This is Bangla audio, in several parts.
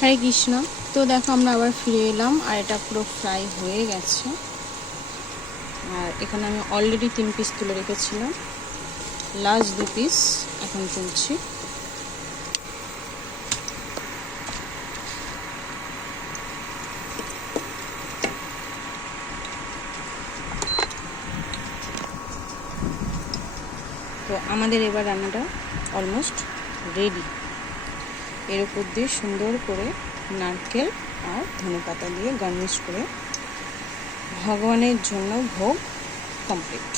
হরে কৃষ্ণ। তো দেখো আমরা আবার ফিরে এলাম, আর এটা পুরো ফ্রাই হয়ে গেছে। আর এখানে আমি অলরেডি তিন পিস তুলে রেখেছিলাম। লাস্ট দু পিস এখন তুলছি। তো আমাদের এবার রান্নাটা অলমোস্ট রেডি এর উপর দিয়ে সুন্দর করে নারকেল আর ধনে পাতা দিয়ে গার্নিশ করে ভগবানের জন্য ভোগ কমপ্লিট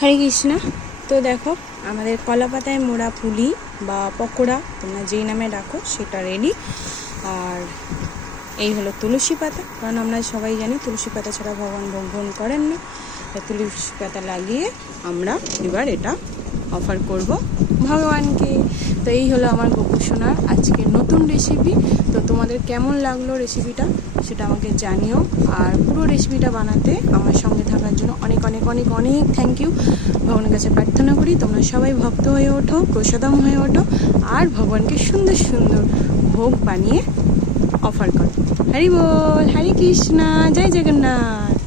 হরে কৃষ্ণ। তো দেখো, আমাদের কলা পাতায় মোড়া পুলি বা পকোড়া, তোমরা যেই নামে ডাকো সেটা রেডি। আর এই হলো তুলসী পাতা। কারণ আমরা সবাই জানি তুলসী পাতা ছাড়া ভগবান ভোগ করেন না। তুলসী পাতা লাগিয়ে আমরা এবার এটা অফার করব ভগবানকে। তো এই হলো আমার গোপুসোনার আজকের নতুন রেসিপি তো তোমাদের কেমন লাগল রেসিপিটা সেটা আমাকে জানিও। আর পুরো রেসিপিটা বানাতে আমার সঙ্গে থাকার জন্য অনেক অনেক অনেক অনেক থ্যাংক ইউ ভগবানের কাছে প্রার্থনা করি তোমরা সবাই ভক্ত হয়ে ওঠো, প্রসাদম হয়ে ওঠো। আর ভগবানকে সুন্দর সুন্দর ভোগ বানিয়ে অফার করে। হরি বল হরে কৃষ্ণা জয় জগন্নাথ।